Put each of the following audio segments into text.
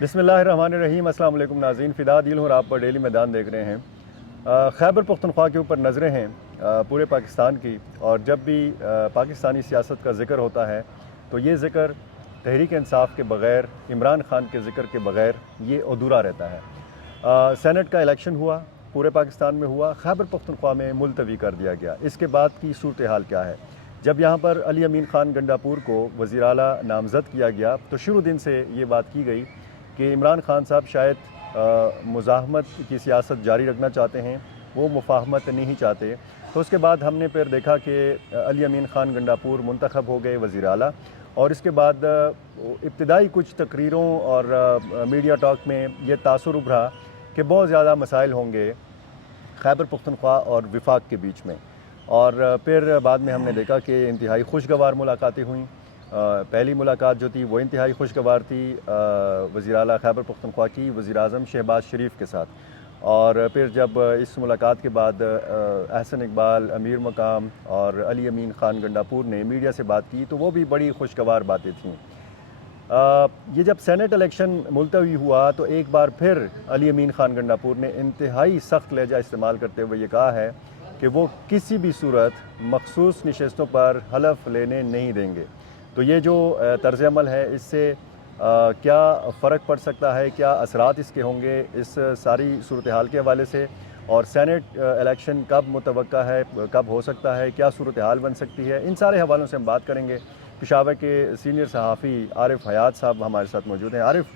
بسم اللہ الرحمن الرحیم۔ السلام علیکم ناظرین، فدا دل ہوں اور آپ پر ڈیلی میدان دیکھ رہے ہیں۔ خیبر پختونخوا کے اوپر نظریں ہیں پورے پاکستان کی، اور جب بھی پاکستانی سیاست کا ذکر ہوتا ہے تو یہ ذکر تحریک انصاف کے بغیر، عمران خان کے ذکر کے بغیر یہ ادھورا رہتا ہے۔ سینٹ کا الیکشن ہوا، پورے پاکستان میں ہوا، خیبر پختونخوا میں ملتوی کر دیا گیا۔ اس کے بعد کی صورتحال کیا ہے؟ جب یہاں پر علی امین خان گنڈاپور کو وزیر اعلیٰ نامزد کیا گیا تو شروع دن سے یہ بات کی گئی کہ عمران خان صاحب شاید مزاحمت کی سیاست جاری رکھنا چاہتے ہیں، وہ مفاہمت نہیں چاہتے۔ تو اس کے بعد ہم نے پھر دیکھا کہ علی امین خان گنڈاپور منتخب ہو گئے وزیر اعلیٰ، اور اس کے بعد ابتدائی کچھ تقریروں اور میڈیا ٹاک میں یہ تاثر ابھرا کہ بہت زیادہ مسائل ہوں گے خیبر پختونخوا اور وفاق کے بیچ میں، اور پھر بعد میں ہم نے دیکھا کہ انتہائی خوشگوار ملاقاتیں ہوئیں۔ پہلی ملاقات جو تھی وہ انتہائی خوشگوار تھی وزیر اعلیٰ خیبر پختونخوا کی وزیر اعظم شہباز شریف کے ساتھ، اور پھر جب اس ملاقات کے بعد احسن اقبال، امیر مقام اور علی امین خان گنڈاپور نے میڈیا سے بات کی تو وہ بھی بڑی خوشگوار باتیں تھیں۔ یہ جب سینٹ الیکشن ملتوی ہوا تو ایک بار پھر علی امین خان گنڈاپور نے انتہائی سخت لہجہ استعمال کرتے ہوئے یہ کہا ہے کہ وہ کسی بھی صورت مخصوص نشستوں پر حلف لینے نہیں دیں گے۔ تو یہ جو طرز عمل ہے اس سے کیا فرق پڑ سکتا ہے، کیا اثرات اس کے ہوں گے اس ساری صورتحال کے حوالے سے، اور سینٹ الیکشن کب متوقع ہے، کب ہو سکتا ہے، کیا صورتحال بن سکتی ہے، ان سارے حوالوں سے ہم بات کریں گے۔ پشاور کے سینئر صحافی عارف حیات صاحب ہمارے ساتھ موجود ہیں۔ عارف،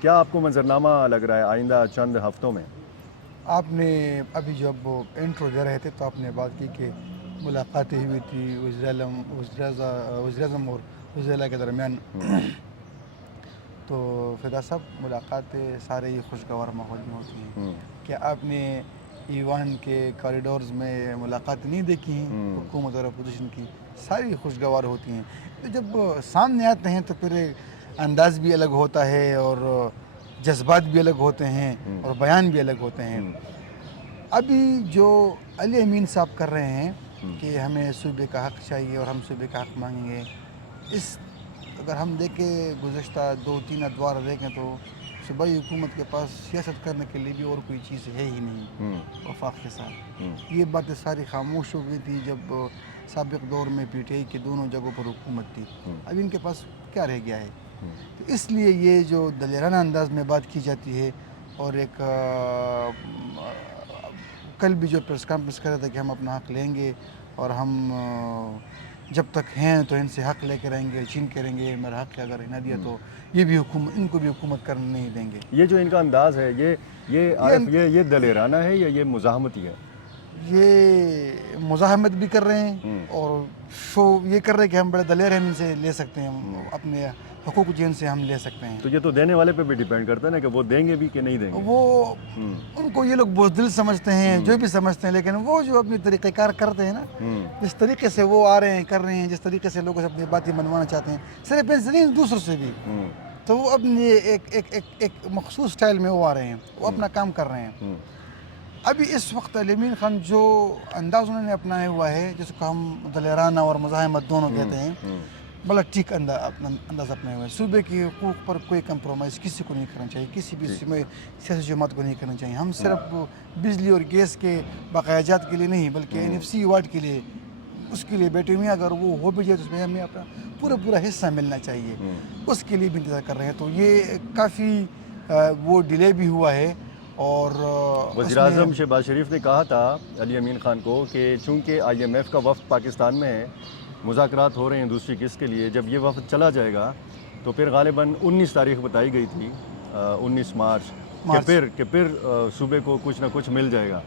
کیا آپ کو منظرنامہ لگ رہا ہے آئندہ چند ہفتوں میں؟ آپ نے ابھی جب انٹرو دے رہے تھے تو آپ نے بات کی کہ ملاقاتیں ہوئی تھی وزیر اعظم اور وزیر اعلیٰ کے درمیان، تو فدا صاحب ملاقاتیں سارے ہی خوشگوار ماحول میں ہوتی ہیں۔ کیا آپ نے ایوان کے کوریڈورز میں ملاقات نہیں دیکھی ہیں حکومت اور اپوزیشن کی؟ ساری خوشگوار ہوتی ہیں۔ تو جب سامنے آتے ہیں تو پھر انداز بھی الگ ہوتا ہے اور جذبات بھی الگ ہوتے ہیں اور بیان بھی الگ ہوتے ہیں۔ ابھی جو علی امین صاحب کر رہے ہیں کہ ہمیں صوبے کا حق چاہیے اور ہم صوبے کا حق مانگیں گے، اس اگر ہم دیکھیں گزشتہ 2-3 ادوار دیکھیں تو صوبائی حکومت کے پاس سیاست کرنے کے لیے بھی اور کوئی چیز ہے ہی نہیں وفاق کے ساتھ۔ یہ باتیں ساری خاموش ہو گئی تھی جب سابق دور میں پی ٹی آئی کے دونوں جگہوں پر حکومت تھی۔ اب ان کے پاس کیا رہ گیا ہے؟ تو اس لیے یہ جو دلیرانہ انداز میں بات کی جاتی ہے، اور ایک کل بھی جو پریس کانفرنس کر رہا تھا کہ ہم اپنا حق لیں گے اور ہم جب تک ہیں تو ان سے حق لے کے رہیں گے، چھین کے رہیں گے، میرا حق ہے، اگر نہ دیا تو یہ بھی حکومت، ان کو بھی حکومت کرنے نہیں دیں گے۔ یہ جو ان کا انداز ہے یہ دلیرانہ ہے یا یہ مزاحمتی ہے؟ یہ مزاحمت بھی کر رہے ہیں اور شو یہ کر رہے ہیں کہ ہم بڑے دلیر ہیں، ان سے لے سکتے ہیں اپنے حقوق جن سے ہم لے سکتے ہیں۔ تو یہ تو دینے والے پہ بھی ڈیپینڈ کرتا ہے نا کہ وہ دیں گے بھی کہ نہیں دیں گے۔ وہ ان کو یہ لوگ بزدل سمجھتے ہیں، جو بھی سمجھتے ہیں، لیکن وہ جو اپنی طریقہ کار کرتے ہیں نا، جس طریقے سے وہ آ رہے ہیں، کر رہے ہیں، جس طریقے سے لوگوں سے اپنی باتیں منوانا چاہتے ہیں، صرف ان سے نہیں دوسروں سے بھی، تو وہ اپنی ایک مخصوص سٹائل میں وہ آ رہے ہیں، وہ اپنا کام کر رہے ہیں۔ ابھی اس وقت علی امین خان جو انداز انہوں نے اپنایا ہوا ہے، جس کو ہم دلیرانہ اور مزاحمت دونوں کہتے ہیں، بڑا ٹھیک انداز اپنے ہوئے۔ صوبے کے حقوق پر کوئی کمپرومائز کسی کو نہیں کرنا چاہیے، کسی بھی سیاسی جماعت کو نہیں کرنا چاہیے۔ ہم صرف بجلی اور گیس کے بقایا جات کے لیے نہیں بلکہ NFC وارڈ کے لیے، اس کے لیے بیٹھے ہوئے ہیں۔ اگر وہ ہو بھی جائے تو اس میں ہمیں اپنا پورا حصہ ملنا چاہیے، اس کے لیے بھی انتظار کر رہے ہیں۔ تو یہ کافی وہ ڈیلے بھی ہوا ہے، اور وزیر اعظم شہباز شریف نے کہا تھا علی امین خان کو کہ چونکہ IMF کا وفد پاکستان میں ہے، مذاکرات ہو رہے ہیں دوسری قسط کے لیے، جب یہ وفد چلا جائے گا تو پھر غالباً 19 تاریخ بتائی گئی تھی، 19 مارچ، کہ پھر صوبے کو کچھ نہ کچھ مل جائے گا۔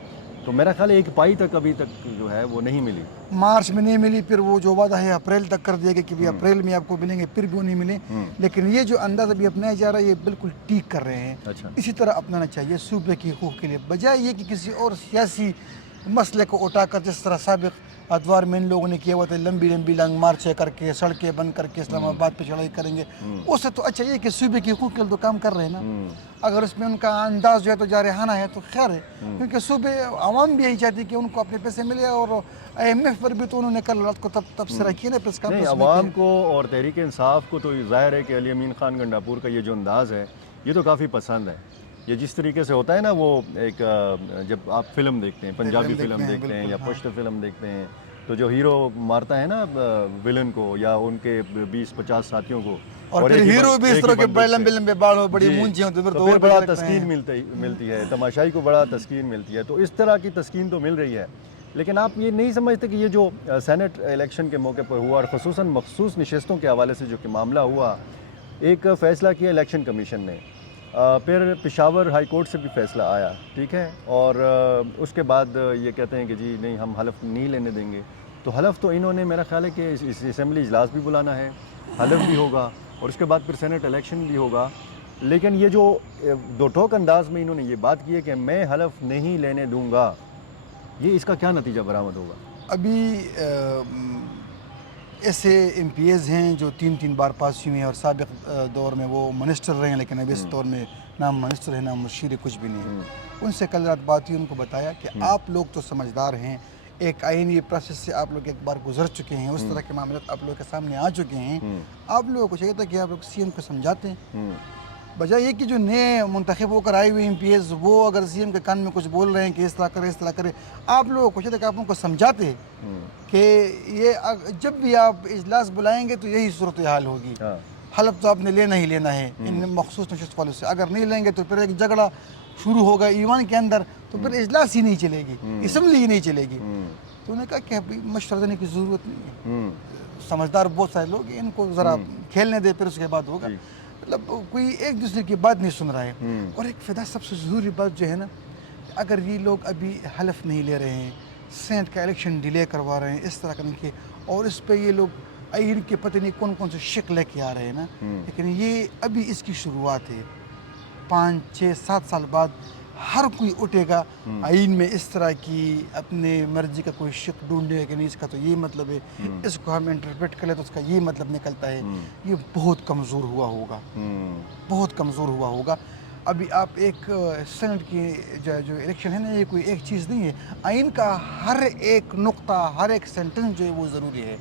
تو میرا خیال ہے ایک پائی تک ابھی تک جو ہے وہ نہیں ملی، مارچ میں نہیں ملی، پھر وہ جو وعدہ ہے اپریل تک کر دیا گیا کہ اپریل میں آپ کو ملیں گے، پھر بھی وہ نہیں ملے۔ لیکن یہ جو انداز ابھی اپنایا جا رہا ہے یہ بالکل ٹھیک کر رہے ہیں۔ اسی طرح اپنانا چاہیے صوبے کے حقوق کے لیے، بجائے یہ کہ کسی اور سیاسی مسئلے کو اٹھا کر، جس طرح سابق ادوار میں ان لوگوں نے کیا ہوا تھا، لمبی لانگ مارچیں کر کے، سڑکیں بند کر کے اسلام آباد پہ چڑھائی کریں گے۔ اس سے تو اچھا یہ کہ صوبے کے حقوق کے لیے تو کام کر رہے ہیں نا۔ اگر اس میں ان کا انداز جو ہے تو جارحانہ ہے تو خیر ہے، کیونکہ صوبے عوام بھی یہی چاہتی ہے کہ ان کو اپنے پیسے ملے، اور IMF پر بھی تو انہوں نے کل رات کو تبصرہ کیا نا نہیں، عوام کو اور تحریک انصاف کو تو ظاہر ہے کہ علی امین خان گنڈاپور کا یہ جو انداز ہے یہ تو کافی پسند ہے. یہ جس طریقے سے ہوتا ہے نا وہ ایک جب آپ فلم دیکھتے ہیں, پنجابی فلم دیکھتے ہیں یا پشت فلم دیکھتے ہیں, تو جو ہیرو مارتا ہے نا ولن کو یا ان کے 20-50 ساتھیوں کو, اور پھر ہیرو بھی اس طرح کے بڑے لمبے لمبے بال ہو, بڑی مونچھیں ہوں, تو پھر بڑا تسکین ملتی ہے, تماشائی کو بڑا تسکین ملتی ہے. تو اس طرح کی تسکین تو مل رہی ہے. لیکن آپ یہ نہیں سمجھتے کہ یہ جو سینٹ الیکشن کے موقع پر ہوا اور خصوصاً مخصوص نشستوں کے حوالے سے جو کہ معاملہ ہوا, ایک فیصلہ کیا الیکشن کمیشن نے, پھر پشاور ہائی کورٹ سے بھی فیصلہ آیا, ٹھیک ہے, اور اس کے بعد یہ کہتے ہیں کہ جی نہیں ہم حلف نہیں لینے دیں گے. تو حلف تو انہوں نے, میرا خیال ہے کہ اس اسمبلی اجلاس بھی بلانا ہے, حلف بھی ہوگا, اور اس کے بعد پھر سینٹ الیکشن بھی ہوگا. لیکن یہ جو دو ٹوک انداز میں انہوں نے یہ بات کی ہے کہ میں حلف نہیں لینے دوں گا, یہ اس کا کیا نتیجہ برآمد ہوگا؟ ابھی ایسے ایم پی ایز ہیں جو 3 بار پاس ہوئے ہیں اور سابق دور میں وہ منسٹر رہے ہیں, لیکن اب اس دور میں نام منسٹر ہے نام مشیر کچھ بھی نہیں ہے. ان سے کل رات بات ہوئی, ان کو بتایا کہ آپ لوگ تو سمجھدار ہیں, ایک آئینی پروسیس سے آپ لوگ ایک بار گزر چکے ہیں, اس طرح کے معاملات آپ لوگوں کے سامنے آ چکے ہیں, آپ لوگوں کو چاہیے تھا کہ آپ لوگ سی ایم کو سمجھاتے ہیں, بجائے یہ کہ جو نئے منتخب ہو کر آئے ہوئے ایم پی ایز وہ اگر سی ایم کے کان میں کچھ بول رہے ہیں کہ اس طرح کرے اس طرح کرے, آپ لوگوں کو چاہیے تھا کہ آپ ان کو سمجھاتے کہ یہ جب بھی آپ اجلاس بلائیں گے تو یہی صورتحال ہوگی. حلف تو آپ نے لینا ہی لینا ہے ان مخصوص نشست والوں سے, اگر نہیں لیں گے تو پھر ایک جھگڑا شروع ہوگا ایوان کے اندر, تو پھر اجلاس ہی نہیں چلے گی, اسمبلی ہی نہیں چلے گی. تو انہوں نے کہا کہ ابھی مشورہ دینے کی ضرورت نہیں ہے, سمجھدار بہت سارے لوگ ہیں, ان کو ذرا کھیلنے دے, پھر اس کے بعد ہوگا. مطلب کوئی ایک دوسرے کی بات نہیں سن رہا ہے. اور ایک فدا سب سے ضروری بات جو ہے نا, اگر یہ لوگ ابھی حلف نہیں لے رہے ہیں, سینٹ کا الیکشن ڈیلے کروا رہے ہیں اس طرح کرنے کے, اور اس پہ یہ لوگ آئین کے پتہ نہیں کون کون سے شک لے کے آ رہے ہیں نا, لیکن یہ ابھی اس کی شروعات ہے. 5-6-7 سال بعد ہر کوئی اٹھے گا آئین میں اس طرح کی اپنے مرضی کا کوئی شک ڈھونڈے گا کہ نہیں اس کا تو یہ مطلب ہے, اس کو ہم انٹرپریٹ کریں تو اس کا یہ مطلب نکلتا ہے. یہ بہت کمزور ہوا ہوگا, بہت کمزور ہوا ہوگا. ابھی آپ ایک سینٹ کی جو الیکشن ہے نا, یہ کوئی ایک چیز نہیں ہے, آئین کا ہر ایک نقطہ ہر ایک سینٹنس جو ہے وہ ضروری ہے.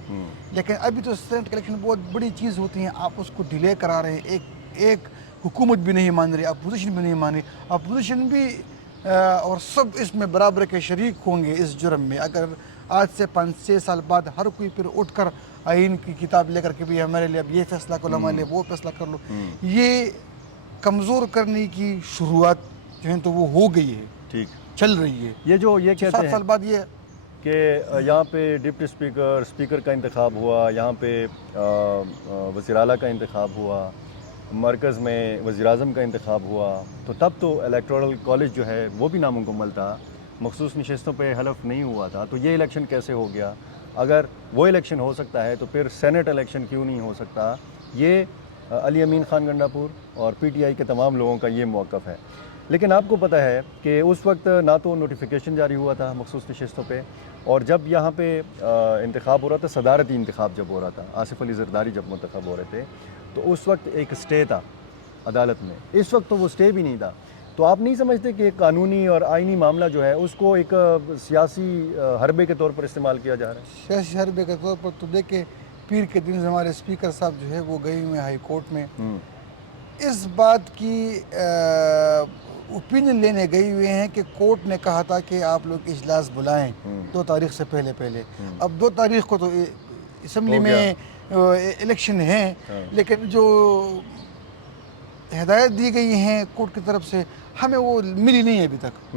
لیکن ابھی تو سینٹ کا الیکشن بہت بڑی چیز ہوتی ہیں, آپ اس کو ڈیلے کرا رہے ہیں. ایک حکومت بھی نہیں مان رہی, اپوزیشن بھی نہیں مان رہی, اپوزیشن بھی اور سب اس میں برابر کے شریک ہوں گے اس جرم میں. اگر آج سے 5-6 سال بعد ہر کوئی پھر اٹھ کر آئین کی کتاب لے کر کے بھی ہمارے لیے اب یہ فیصلہ کرو, ہمارے لیے وہ فیصلہ کر لو, یہ کمزور کرنے کی شروعات جو ہے تو وہ ہو گئی ہے, ٹھیک چل رہی ہے. یہ کہتے 7 سال بعد یہ کہ یہاں پہ ڈپٹی اسپیکر کا انتخاب ہوا, یہاں پہ وزیر اعلیٰ کا انتخاب ہوا, مرکز میں وزیر اعظم کا انتخاب ہوا, تو تب تو الیکٹورل کالج جو ہے وہ بھی نامکمل تھا, مخصوص نشستوں پہ حلف نہیں ہوا تھا. تو یہ الیکشن کیسے ہو گیا؟ اگر وہ الیکشن ہو سکتا ہے تو پھر سینٹ الیکشن کیوں نہیں ہو سکتا؟ یہ علی امین خان گنڈا پور اور پی ٹی آئی کے تمام لوگوں کا یہ موقف ہے. لیکن آپ کو پتہ ہے کہ اس وقت نہ تو نوٹیفیکیشن جاری ہوا تھا مخصوص نشستوں پہ, اور جب یہاں پہ انتخاب ہو رہا تھا, صدارتی انتخاب جب ہو رہا تھا, آصف علی زرداری جب منتخب ہو رہے تھے, تو اس وقت ایک اسٹے تھا عدالت میں. اس وقت تو وہ اسٹے بھی نہیں تھا. تو آپ نہیں سمجھتے کہ ایک قانونی اور آئینی معاملہ جو ہے اس کو ایک سیاسی حربے کے طور پر استعمال کیا جا رہا ہے؟ سیاسی حربے کے طور پر تو دیکھیں, پیر کے دن ہمارے اسپیکر صاحب جو ہے وہ گئے ہوئے ہائی کورٹ میں, اس بات کی اوپینین لینے گئے ہوئے ہیں کہ کورٹ نے کہا تھا کہ آپ لوگ اجلاس بلائیں 2 تاریخ سے پہلے. اب 2 تاریخ کو تو اسمبلی میں الیکشن ہیں, لیکن جو ہدایت دی گئی ہیں کورٹ کی طرف سے ہمیں وہ ملی نہیں ہے ابھی تک.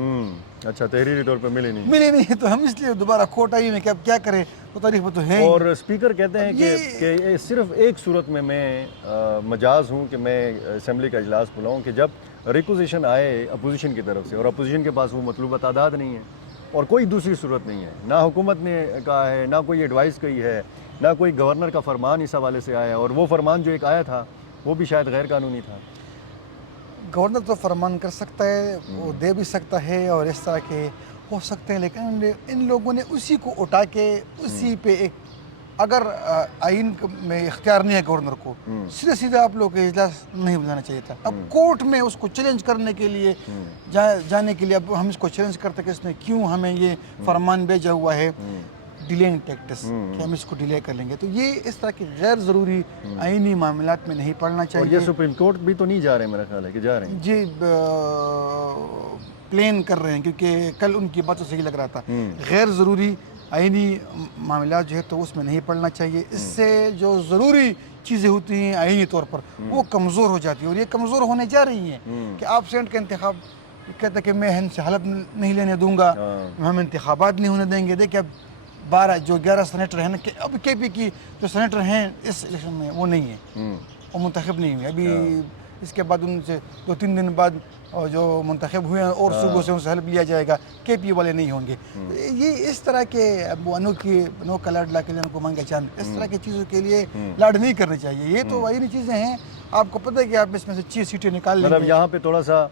اچھا, تحریری طور پہ ملی نہیں ہے, تو ہم اس لیے دوبارہ کورٹ آئی میں کہ اب کیا کریں, 2 تاریخ میں تو ہیں. اور اسپیکر کہتے ہیں کہ صرف ایک صورت میں مجاز ہوں کہ میں اسمبلی کا اجلاس بلاؤں, کہ جب ریکوزیشن آئے اپوزیشن کی طرف سے اور اپوزیشن کے پاس وہ مطلوبہ تعداد نہیں ہے, اور کوئی دوسری صورت نہیں ہے, نہ حکومت نے کہا ہے, نہ کوئی ایڈوائس کی ہے, نہ کوئی گورنر کا فرمان اس حوالے سے آیا, اور وہ فرمان جو ایک آیا تھا وہ بھی شاید غیر قانونی تھا. گورنر تو فرمان کر سکتا ہے, وہ دے بھی سکتا ہے, اور اس طرح کے ہو سکتے ہیں, لیکن ان لوگوں نے اسی کو اٹھا کے اسی پہ ایک, اگر آئین میں اختیار نہیں ہے گورنر کو, سیدھے آپ لوگ کے اجلاس نہیں بلانا چاہیے تھا. اب کورٹ میں اس کو چیلنج کرنے کے لیے جانے کے لیے اب ہم اس کو چیلنج کرتے کہ اس نے کیوں ہمیں یہ فرمان بھیجا ہوا ہے. ڈیلینگ ٹیکٹس کہ ہم اس کو ڈیلے کر لیں گے. تو یہ اس طرح کے غیر ضروری آئینی معاملات میں نہیں پڑنا اور چاہیے. یہ سپریم کورٹ بھی تو نہیں جا رہے، میرا خیال ہے کہ جا رہے ہیں. جی پلین کر رہے ہیں کیونکہ کل ان کی بات تو صحیح لگ رہا تھا. غیر ضروری آئینی معاملات جو ہے تو اس میں نہیں پڑنا چاہیے. اس سے جو ضروری چیزیں ہوتی ہیں آئینی طور پر وہ کمزور ہو جاتی ہیں، اور یہ کمزور ہونے جا رہی ہیں. کہ آپ سینٹ کا انتخاب کہتے ہیں کہ میں ان سے حلف نہیں لینے دوں گا، ہم انتخابات نہیں ہونے دیں گے. دیکھیں اب 11 سینیٹر ہیں نا، اب کے پی کی جو سینیٹر ہیں اس الیکشن میں وہ نہیں ہیں، وہ منتخب نہیں ہوئے ابھی. اس کے بعد ان سے 2-3 دن بعد جو منتخب ہوئے ہیں اور صوبوں سے ان سے حلف لیا جائے گا، کے پی والے نہیں ہوں گے. یہ اس طرح کے انوکھا لاڈ لا کے لیے ان کو مانگے چاند، اس طرح کی چیزوں کے لیے لاڈ نہیں کرنے چاہیے. یہ تو آئینی چیزیں ہیں، آپ کو پتہ ہے کہ آپ اس میں سے 6 سیٹیں نکال لیں مطلب گے. یہاں پہ تھوڑا سا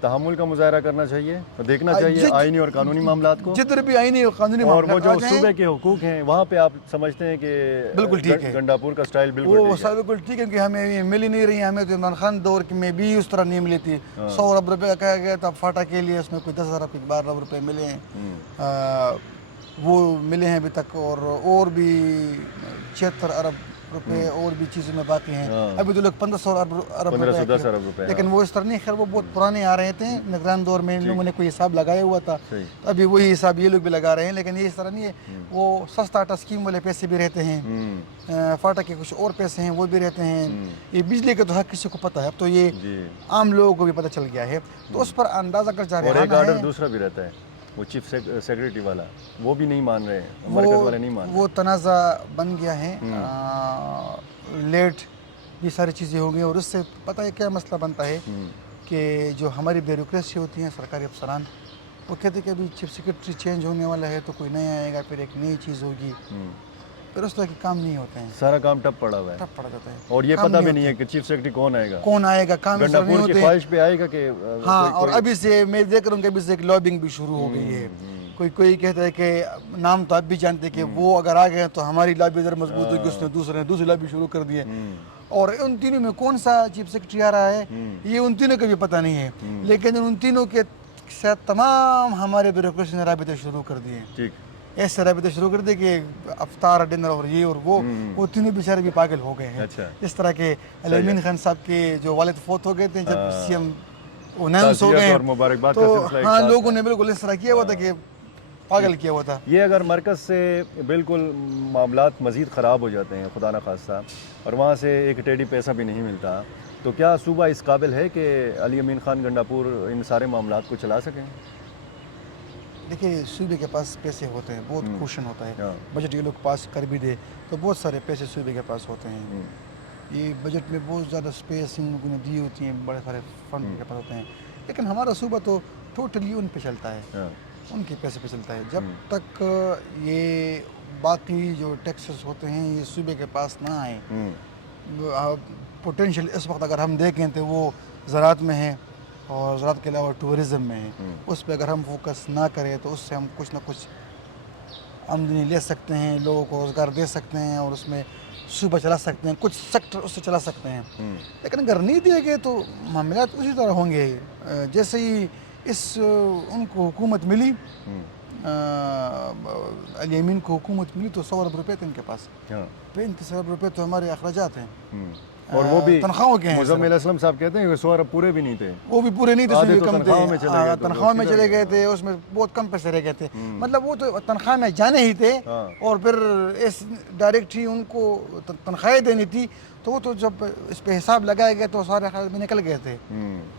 تحمل کا مظاہرہ کرنا چاہیے، دیکھنا چاہیے آئینی اور قانونی معاملات کو. جدھر بھی آئینی اور قانونی اور وہ معاملات جو صوبے کے حقوق ہیں وہاں پہ آپ سمجھتے ہیں کہ بالکل ٹھیک ہے، گنڈاپور کا سٹائل بالکل وہ سب بالکل ٹھیک ہے، کہ ہمیں یہ مل ہی نہیں رہی ہیں. ہمیں تو عمران خان دور میں بھی اس طرح نہیں ملی تھی. 100 ارب روپے کا کہا گیا تھا فاٹا کے لیے، اس میں کوئی 10 ارب کوئی 12 ارب روپے ملے ہیں، وہ ملے ہیں ابھی تک. اور بھی 76 ارب روپے اور بھی چیزوں میں باقی ہیں. ابھی تو لوگ 1500 ارب 1510 ارب روپے، لیکن وہ اس طرح نہیں. خیر وہ بہت پرانے آ رہے تھے، نگران دور میں ان لوگوں نے کوئی حساب لگایا ہوا تھا، ابھی وہی حساب یہ لوگ بھی لگا رہے ہیں. لیکن یہ اس طرح نہیں ہے. وہ سستا آٹا اسکیم والے پیسے بھی رہتے ہیں، فاٹا کے کچھ اور پیسے ہیں وہ بھی رہتے ہیں. یہ بجلی کا تو ہر کسی کو پتہ ہے، اب تو یہ عام لوگوں کو بھی پتہ چل گیا ہے. تو اس پر اندازہ کر جا رہے ہیں. اور ایک آرڈر دوسرا بھی رہتا ہے، وہ چیف سیکریٹری والا، وہ بھی نہیں مان رہے ہیں، مرکز والے نہیں مان رہے. وہ تنازع بن گیا ہے. لیٹ یہ ساری چیزیں ہوں گی، اور اس سے پتہ ہے کیا مسئلہ بنتا ہے کہ جو ہماری بیوروکریسی ہوتی ہیں سرکاری افسران، وہ کہتے ہیں کہ ابھی چیف سیکریٹری چینج ہونے والا ہے تو کوئی نیا آئے گا، پھر ایک نئی چیز ہوگی، پھر اس طرح کے کام نہیں ہوتے ہیں. سارا کام ٹپ پڑا ہوا ہے، ٹپ پڑ جاتا ہے. اور یہ پتہ بھی نہیں ہے کہ چیف سیکریٹری کون آئے گا، کون آئے گا. کام گنڈاپور کی خواہش پہ آئے گا کہ ہاں. اور ابھی سے میں دیکھ رہا ہوں کہ ابھی سے ایک لابنگ بھی شروع ہو گئی ہے. کوئی کہتا ہے کہ نام تو آپ بھی جانتے کہ وہ اگر آ گئے تو ہماری لابی ادھر مضبوط ہوگی. اس نے دوسری لابی شروع کر دی ہے. اور ان تینوں میں کون سا چیف سیکریٹری آ رہا ہے یہ ان تینوں کا بھی پتہ نہیں ہے. لیکن ان تینوں کے ساتھ تمام ہمارے بیوروکریسی نے رابطے شروع کر دیے. ایسے رابطے شروع کر دیے کہ افطار ڈنر اور یہ اور وہ تینوں بیچارے بھی پاگل ہو گئے ہیں. اس طرح کے علیمین خان صاحب کے جو والد فوت ہو گئے تھے جب سی ایم اناؤنس ہو گئے تو ہاں لوگوں نے بالکل اس طرح کیا ہوا تھا کہ پاگل کیا ہوا تھا. یہ اگر مرکز سے بالکل معاملات مزید خراب ہو جاتے ہیں خدا نخواستہ، اور وہاں سے ایک ٹیڑی پیسہ بھی نہیں ملتا، تو کیا صوبہ اس قابل ہے کہ علی امین خان گنڈاپور ان سارے معاملات کو چلا سکیں؟ دیکھیے صوبے کے پاس پیسے ہوتے ہیں، بہت کوشن ہوتا ہے. بجٹ یہ لوگ پاس کر بھی دے تو بہت سارے پیسے صوبے کے پاس ہوتے ہیں. یہ بجٹ میں بہت زیادہ اسپیس ان لوگوں نے دی ہوتی ہیں، بڑے سارے فنڈ ان کے پاس ہوتے ہیں. لیکن ہمارا صوبہ تو ٹوٹلی ان پہ چلتا ہے، ان کے پیسے پہ چلتا ہے. جب تک یہ باقی جو ٹیکسز ہوتے ہیں یہ صوبے کے پاس نہ آئیں، پوٹینشیل اس وقت اگر ہم دیکھیں تو وہ زراعت میں ہے، اور زراعت کے علاوہ ٹورزم میں ہے. اس پہ اگر ہم فوکس نہ کریں تو اس سے ہم کچھ نہ کچھ آمدنی لے سکتے ہیں، لوگوں کو روزگار دے سکتے ہیں، اور اس میں صوبہ چلا سکتے ہیں، کچھ سیکٹر اس سے چلا سکتے ہیں. لیکن اگر نہیں دیے گئے تو معاملات اسی طرح ہوں گے. جیسے ہی ان کو حکومت ملی، علی امین کو حکومت ملی تو 100 ارب روپے تھے ان کے پاس. 35 ارب روپے تو ہمارے اخراجات ہیں، اور وہ بھی تنخواہوں کے ہیں. مزمل اسلم صاحب کہتے ہیں کہ 100 ارب پورے بھی نہیں تھے، وہ بھی پورے نہیں تھے، آدھے تو کم تھے، تنخواہ میں چلے گئے تھے. اس میں بہت کم پیسے رہ گئے تھے. مطلب وہ تو تنخواہ میں جانے ہی تھے، اور پھر ڈائریکٹ ہی ان کو تنخواہیں دینی تھی. تو وہ تو جب اس پہ حساب لگائے گئے تو سارے اخراجات میں نکل گئے تھے،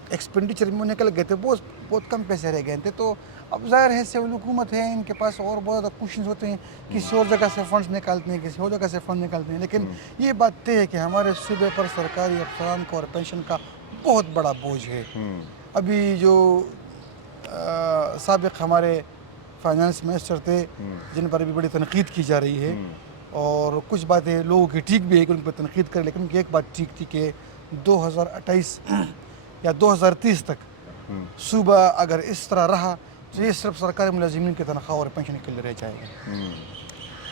ایکسپینڈیچر میں نکل گئے تھے، بہت کم پیسے رہ گئے تھے. تو اب ظاہر ہے سول حکومت ہے، ان کے پاس اور بہت زیادہ کوشش ہوتے ہیں، کسی اور جگہ سے فنڈز نکالتے ہیں، کسی اور جگہ سے فنڈ نکالتے ہیں. لیکن یہ بات طے ہے کہ ہمارے صوبے پر سرکاری افسران کو اور پینشن کا بہت بڑا بوجھ ہے. ابھی جو سابق ہمارے فائنانس منسٹر تھے جن پر ابھی بڑی تنقید کی جا رہی ہے، اور کچھ باتیں لوگوں کی ٹھیک بھی ہے کہ ان پر تنقید کرے، لیکن ان کی ایک بات ٹھیک تھی کہ 2028 یا 2030 تک صوبہ اگر اس طرح رہا تو یہ صرف سرکاری ملازمین کی تنخواہ اور پینشن کے لیے رہ جائے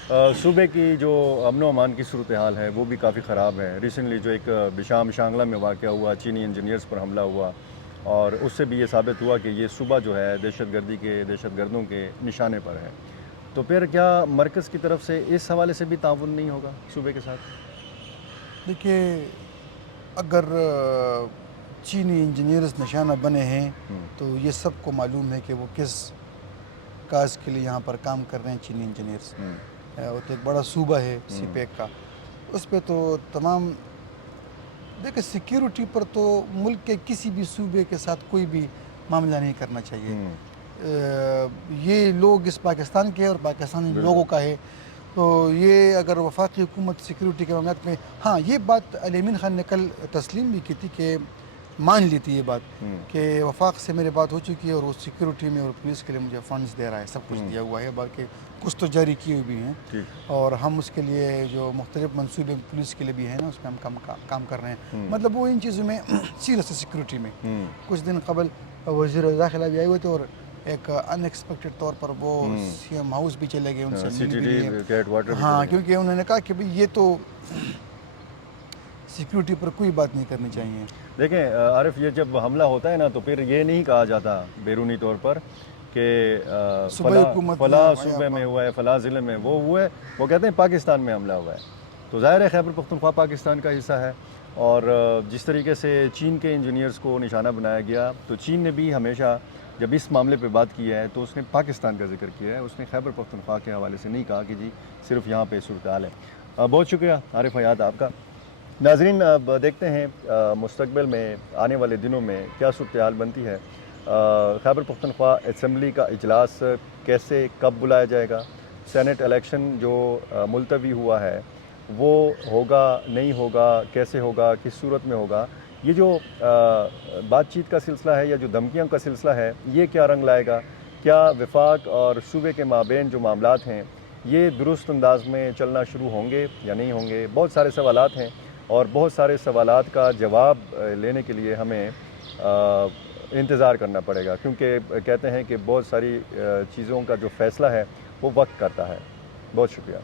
گا. صوبے کی جو امن و امان کی صورتحال ہے وہ بھی کافی خراب ہے. ریسنٹلی جو ایک بشام شانگلہ میں واقعہ ہوا، چینی انجینئرز پر حملہ ہوا، اور اس سے بھی یہ ثابت ہوا کہ یہ صوبہ جو ہے دہشت گردوں کے نشانے پر ہے. تو پھر کیا مرکز کی طرف سے اس حوالے سے بھی تعاون نہیں ہوگا صوبے کے ساتھ؟ دیکھیے اگر چینی انجینئرز نشانہ بنے ہیں تو یہ سب کو معلوم ہے کہ وہ کس کاز کے لیے یہاں پر کام کر رہے ہیں چینی انجینئرز. وہ تو ایک بڑا صوبہ ہے سی پیک کا, اس پہ تو تمام دیکھیں سیکیورٹی پر تو ملک کے کسی بھی صوبے کے ساتھ کوئی بھی معاملہ نہیں کرنا چاہیے. یہ لوگ اس پاکستان کے ہیں اور پاکستانی لوگوں کا ہے, تو یہ اگر وفاقی حکومت سیکیورٹی کے معاملات میں, ہاں یہ بات علی امین خان نے کل تسلیم بھی کی تھی کہ مان لی تھی یہ بات کہ وفاق سے میری بات ہو چکی ہے اور وہ سیکیورٹی میں اور پولیس کے لیے مجھے فنڈز دے رہا ہے, سب کچھ دیا ہوا ہے, باقی کچھ تو جاری کیے ہوئے بھی ہیں اور ہم اس کے لیے جو مختلف منصوبے پولیس کے لیے بھی ہیں نا اس میں ہم کام کر رہے ہیں. مطلب وہ ان چیزوں میں سیریس ہے سیکیورٹی میں. کچھ دن قبل وزیر داخلہ بھی آئے ہوئے تھے اور ایک ان ایکسپیکٹڈ طور پر وہ سی ایم ہاؤس بھی چلے گئے, ان سے مل بھی لیے. ہاں کیونکہ انہوں نے کہا کہ بھئی یہ تو سیکیورٹی پر کوئی بات نہیں کرنی چاہیے. دیکھیں عارف, یہ جب حملہ ہوتا ہے نا تو پھر یہ نہیں کہا جاتا بیرونی طور پر کہ فلاں صوبے میں ہوا ہے, فلاں ضلع میں وہ ہوا ہے, وہ کہتے ہیں پاکستان میں حملہ ہوا ہے. تو ظاہر ہے خیبر پختونخوا پاکستان کا حصہ ہے, اور جس طریقے سے چین کے انجینئرز کو نشانہ بنایا گیا, تو چین نے بھی ہمیشہ جب اس معاملے پہ بات کی ہے تو اس نے پاکستان کا ذکر کیا ہے, اس نے خیبر پختونخوا کے حوالے سے نہیں کہا کہ جی صرف یہاں پہ صورتحال ہے. بہت شکریہ عارف حیات آپ کا. ناظرین اب دیکھتے ہیں مستقبل میں آنے والے دنوں میں کیا صورتحال بنتی ہے. خیبر پختونخوا اسمبلی کا اجلاس کیسے کب بلایا جائے گا, سینٹ الیکشن جو ملتوی ہوا ہے وہ ہوگا نہیں ہوگا, کیسے ہوگا, کس صورت میں ہوگا, یہ جو بات چیت کا سلسلہ ہے یا جو دھمکیوں کا سلسلہ ہے یہ کیا رنگ لائے گا, کیا وفاق اور صوبے کے مابین جو معاملات ہیں یہ درست انداز میں چلنا شروع ہوں گے یا نہیں ہوں گے. بہت سارے سوالات ہیں اور بہت سارے سوالات کا جواب لینے کے لیے ہمیں انتظار کرنا پڑے گا, کیونکہ کہتے ہیں کہ بہت ساری چیزوں کا جو فیصلہ ہے وہ وقت کرتا ہے. بہت شکریہ.